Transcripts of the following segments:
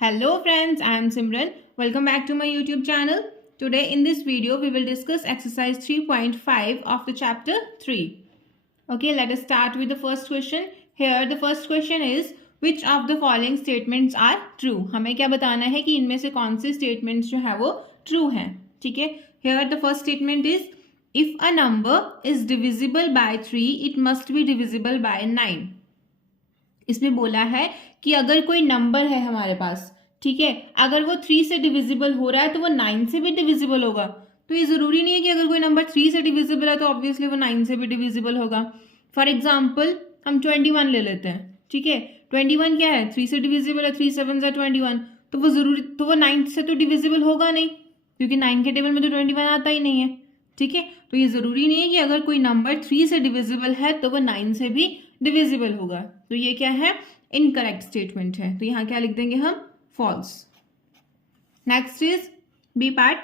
Hello friends, I am Simran. Welcome back to my YouTube channel. Today in this video we will discuss exercise 3.5 of the chapter 3. Okay, let us start with the first question. Here the first question is which of the following statements are true? हमें क्या बताना है कि इनमें से कौन से statements जो है वो true हैं. ठीक है. Here the first statement is if a number is divisible by 3 it must be divisible by 9. इसमें बोला है कि अगर कोई नंबर है हमारे पास, ठीक है, अगर वो 3 से डिविजिबल हो रहा है तो वो 9 से भी डिविजिबल होगा. तो ये जरूरी नहीं है कि अगर कोई नंबर 3 से डिविजिबल है तो ऑब्वियसली वो 9 से भी डिविजिबल होगा. फॉर एग्जाम्पल हम 21 ले लेते हैं. ठीक है, 21 क्या है, 3 से डिविजिबल है, 3 7 21. तो वो 9 से तो डिविजिबल होगा नहीं, क्योंकि 9 के टेबल में तो 21 आता ही नहीं है. ठीक है, तो ये जरूरी नहीं है कि अगर कोई नंबर 3 से डिविजिबल है तो वो 9 से भी डिविजिबल होगा. तो ये क्या है, इनकरेक्ट स्टेटमेंट है. तो यहाँ क्या लिख देंगे हम, false. Next is B part.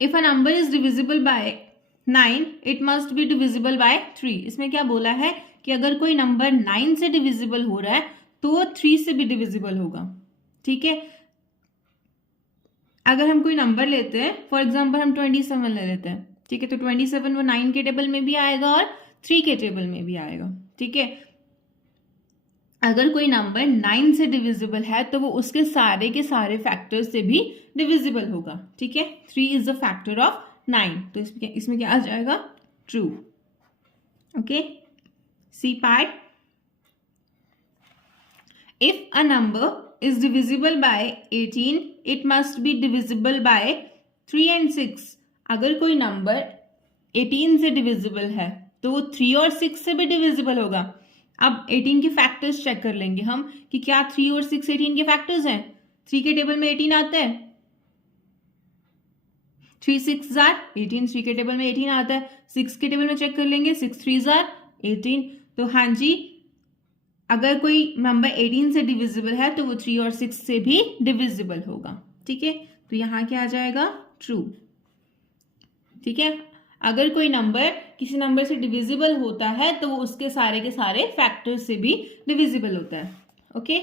If a number is divisible by 9 it must be divisible by 3. इसमें क्या बोला है कि अगर कोई नंबर 9 से डिविजिबल हो रहा है तो वो 3 से भी डिविजिबल होगा. ठीक है, अगर हम कोई नंबर लेते हैं, फॉर एग्जाम्पल हम 27 ले लेते हैं. ठीक है, तो 27 वो 9 के टेबल में भी आएगा और 3 के टेबल में भी आएगा. ठीक है, अगर कोई नंबर 9 से डिविजिबल है तो वो उसके सारे के सारे फैक्टर्स से भी डिविजिबल होगा. ठीक है, 3 इज द फैक्टर ऑफ 9. तो इसमें क्या आ जाएगा, true. Okay, C part. If a number is divisible by 18 it must be divisible by 3 and 6. अगर कोई नंबर 18 से डिविजिबल है तो वो 3 और 6 से भी डिविजिबल होगा. अब 18 के फैक्टर्स चेक कर लेंगे हम कि क्या 3 और 6 18 के फैक्टर्स हैं. 3 के टेबल में 18 आता है, 3 6 आर 18, 3 के टेबल में 18 आता है. 6 के टेबल में चेक कर लेंगे, 6 3 आर 18. तो हाँ जी, अगर कोई नंबर 18 से डिविजिबल है तो वो 3 और 6 से भी डिविजिबल होगा. ठीक है, तो यहाँ क्या आ जाएगा, ट्रू. ठीक है, अगर कोई नंबर किसी नंबर से डिविजिबल होता है तो वो उसके सारे के सारे फैक्टर्स से भी डिविजिबल होता है. Okay,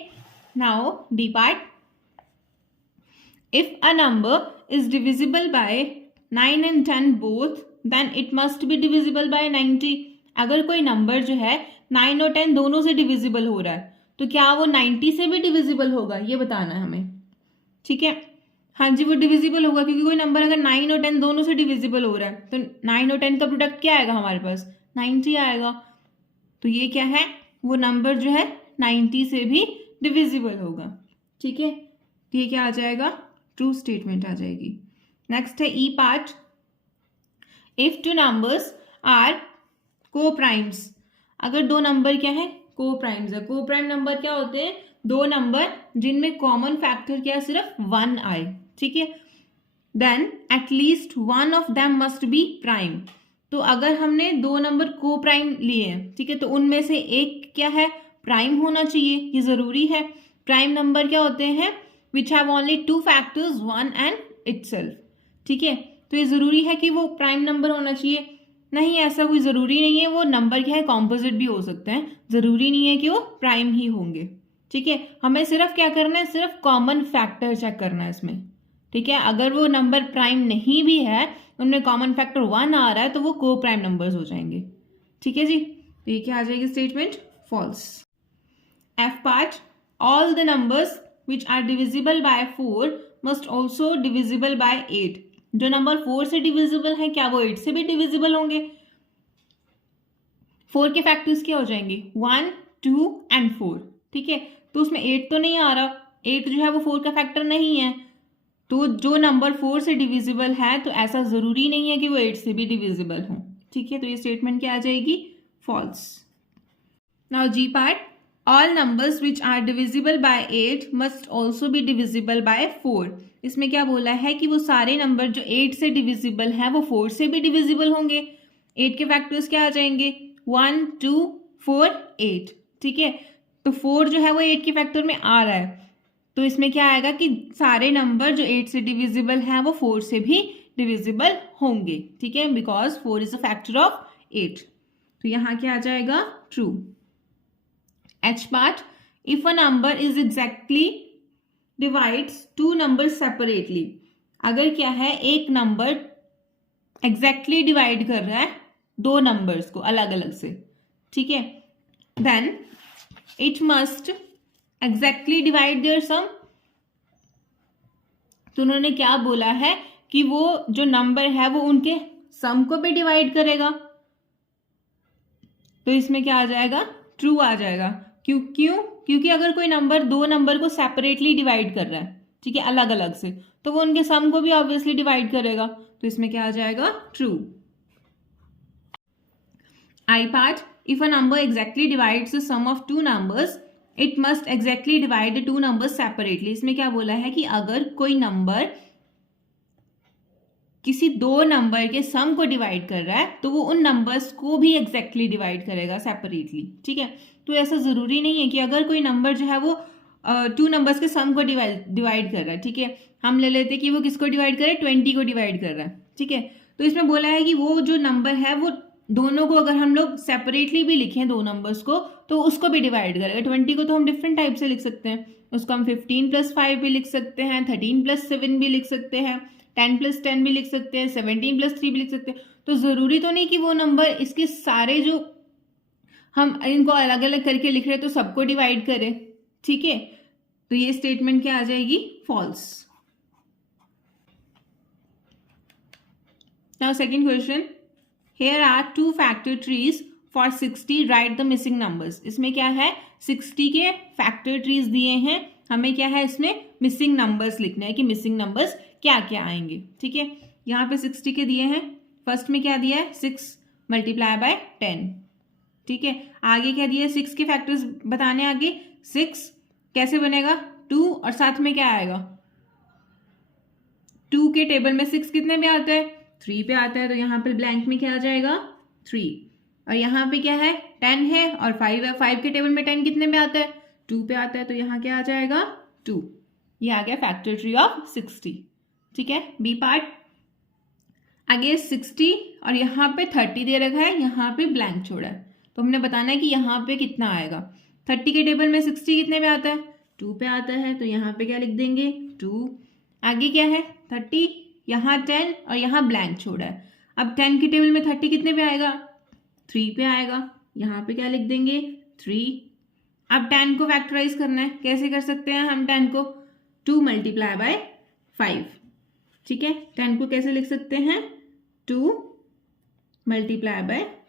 now D part. If a number is divisible by 9 and 10 both then it must be divisible by 90. अगर कोई नंबर जो है 9 और 10 दोनों से डिविजिबल हो रहा है तो क्या वो 90 से भी डिविजिबल होगा, ये बताना है हमें. ठीक है, हाँ जी वो डिविजिबल होगा, क्योंकि कोई नंबर अगर 9 और 10 दोनों से डिविजिबल हो रहा है तो 9 और 10 का प्रोडक्ट क्या आएगा हमारे पास, 90 आएगा. तो ये क्या है, वो नंबर जो है 90 से भी डिविजिबल होगा. ठीक है, तो ये क्या आ जाएगा, ट्रू स्टेटमेंट आ जाएगी. नेक्स्ट है E part. If two numbers are coprimes. अगर दो नंबर क्या है, को प्राइम्स है. को प्राइम नंबर क्या होते हैं, दो नंबर जिनमें कॉमन फैक्टर क्या सिर्फ 1 आए. ठीक है, then at least one of them must be prime. तो अगर हमने दो नंबर को प्राइम लिए हैं, ठीक है, तो उनमें से एक क्या है, प्राइम होना चाहिए, ये जरूरी है. प्राइम नंबर क्या होते हैं, which have only 2 factors 1 and itself. ठीक है, तो ये जरूरी है कि वो प्राइम नंबर होना चाहिए. नहीं, ऐसा कोई जरूरी नहीं है, वो नंबर क्या है कॉम्पोजिट भी हो सकते हैं, जरूरी नहीं है कि वो प्राइम ही होंगे. ठीक है, हमें सिर्फ क्या करना है, सिर्फ कॉमन फैक्टर चेक करना है इसमें. ठीक है, अगर वो नंबर प्राइम नहीं भी है, उनमें कॉमन फैक्टर 1 आ रहा है तो वो को प्राइम नंबर्स हो जाएंगे. ठीक है जी, तो ये क्या आ जाएगी statement, false. F part. All the numbers which are divisible by 4 must also divisible by 8. जो नंबर 4 से डिविजिबल है क्या वो 8 से भी डिविजिबल होंगे. 4 के फैक्टर्स क्या हो जाएंगे, 1 2 एंड 4. ठीक है, तो उसमें 8 तो नहीं आ रहा, 8 जो है वो 4 का फैक्टर नहीं है. तो जो नंबर 4 से डिविजिबल है तो ऐसा जरूरी नहीं है कि वो 8 से भी डिविजिबल हो. ठीक है, तो ये स्टेटमेंट क्या आ जाएगी, false. Now G part. All numbers which are divisible by 8 must also be divisible by 4. इसमें क्या बोला है कि वो सारे नंबर जो 8 से डिविजिबल है वो 4 से भी डिविजिबल होंगे. 8 के फैक्टर्स क्या आ जाएंगे, 1 2 4 8. ठीक है, तो 4 जो है वो 8 के फैक्टर में आ रहा है, तो इसमें क्या आएगा कि सारे नंबर जो 8 से डिविजिबल हैं वो 4 से भी डिविजिबल होंगे. ठीक है, because 4 is a factor of 8. तो यहाँ क्या आ जाएगा, true. H part. If a number is exactly divides to numbers separately, अगर क्या है एक नंबर एग्जैक्टली डिवाइड कर रहा है दो नंबर्स को अलग अलग से, ठीक है, then it must exactly divide their sum. तो उन्होंने क्या बोला है कि वो जो नंबर है वो उनके सम को भी डिवाइड करेगा। तो इसमें क्या आ जाएगा, ट्रू आ जाएगा। क्योंकि अगर कोई नंबर दो नंबर को सेपरेटली डिवाइड कर रहा है, ठीक है, अलग अलग से, तो वो उनके सम को भी ऑब्वियसली डिवाइड करेगा। तो इसमें क्या आ जाएगा, true. I part, if a number exactly divides the sum of two numbers it must exactly divide the two numbers separately. इसमें क्या बोला है कि अगर कोई नंबर किसी दो नंबर के सम को डिवाइड कर रहा है तो वो उन नंबर्स को भी एग्जैक्टली डिवाइड करेगा सेपरेटली, ठीक है। तो ऐसा जरूरी नहीं है कि अगर कोई नंबर जो है वो टू नंबर्स के सम को डिवाइड कर रहा है, ठीक है, हम ले लेते हैं कि वो किसको डिवाइड कर रहा है, 20 को डिवाइड कर रहा है, ठीक है। तो इसमें बोला है कि वो जो नंबर है वो दोनों को अगर हम लोग सेपरेटली भी लिखें दो नंबर्स को तो उसको भी डिवाइड करेगा। 20 को तो हम डिफरेंट टाइप से लिख सकते हैं, उसको हम 15 + 5 भी लिख सकते हैं, 13 + 7 भी लिख सकते हैं, 10 + 10 भी लिख सकते हैं, 17 + 3 भी लिख सकते हैं। तो जरूरी तो नहीं कि वो नंबर इसके सारे जो हम इनको अलग अलग करके लिख रहे हैं तो सबको डिवाइड करें, ठीक है। तो ये स्टेटमेंट क्या आ जाएगी, false. Now second question, here are two factor trees for 60, write the missing numbers. इसमें क्या है, 60 के फैक्टर ट्रीज दिए हैं, हमें क्या है इसमें मिसिंग नंबर्स लिखना है कि मिसिंग नंबर्स क्या क्या आएंगे, ठीक है। यहाँ पे 60 के दिए हैं, फर्स्ट में क्या दिया है, 6 × 10, ठीक है। आगे क्या दिया है, 6 के फैक्टर्स बताने, आगे 6 कैसे बनेगा, 2 और साथ में क्या आएगा, 2 के टेबल में 6 कितने पे आता है, 3 पे आता है, तो यहाँ पे ब्लैंक में क्या आ जाएगा, 3। और यहाँ पे क्या है, 10 है और 5 है, 5 के टेबल में 10 कितने पे आता है, 2 पे आता है, तो यहाँ क्या आ जाएगा, 2। ये आ गया फैक्टर ट्री ऑफ 60, ठीक है। बी पार्ट, आगे 60 और यहाँ पे 30 दे रखा है, यहाँ पे ब्लैंक छोड़ा है, तो हमने बताना है कि यहाँ पे कितना आएगा। 30 के टेबल में 60 कितने पे आता है, 2 पे आता है, तो यहाँ पे क्या लिख देंगे, 2। आगे क्या है, 30, यहाँ 10 और यहाँ ब्लैंक छोड़ा है। अब 10 के टेबल में 30 कितने पे आएगा, 3 पे आएगा, यहाँ पे क्या लिख देंगे, 3। अब 10 को फैक्टराइज करना है, कैसे कर सकते हैं हम 10 को, 2 × 5, ठीक है। 10 को कैसे लिख सकते हैं, 2 ×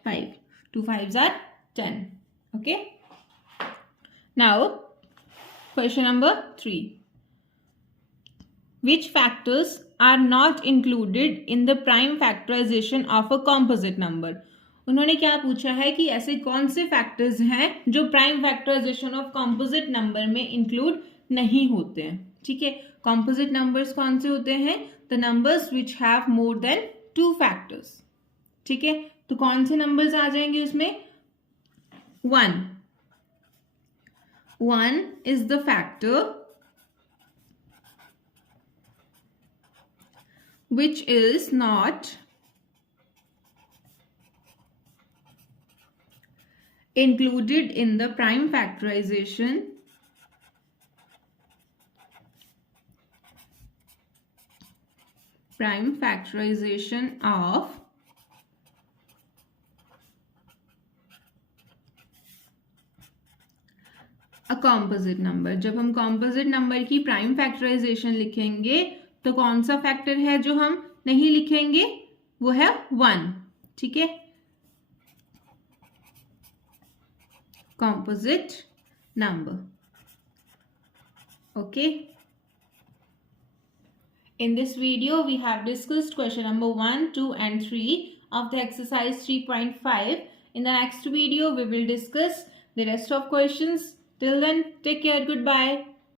5, 2 5s are 10, okay. Now question number 3, which factors are not included in the prime factorization of a composite number। उन्होंने क्या पूछा है कि ऐसे कौन से फैक्टर्स हैं जो prime factorization of composite number में इंक्लूड नहीं होते हैं, ठीक है। कॉम्पोजिट नंबर्स कौन से होते हैं, the numbers which have more than 2 factors, ठीक है। तो कौन से नंबर्स आ जाएंगे उसमें, 1 is the factor which is not included in the prime factorization of a composite number। जब हम composite number की प्राइम फैक्टराइजेशन लिखेंगे तो कौन सा फैक्टर है जो हम नहीं लिखेंगे, वो है 1, ठीक है, composite number, okay. In this video we have discussed question number 1, 2 and 3 of the exercise 3.5. In the next video we will discuss the rest of questions. Till then, take care, goodbye.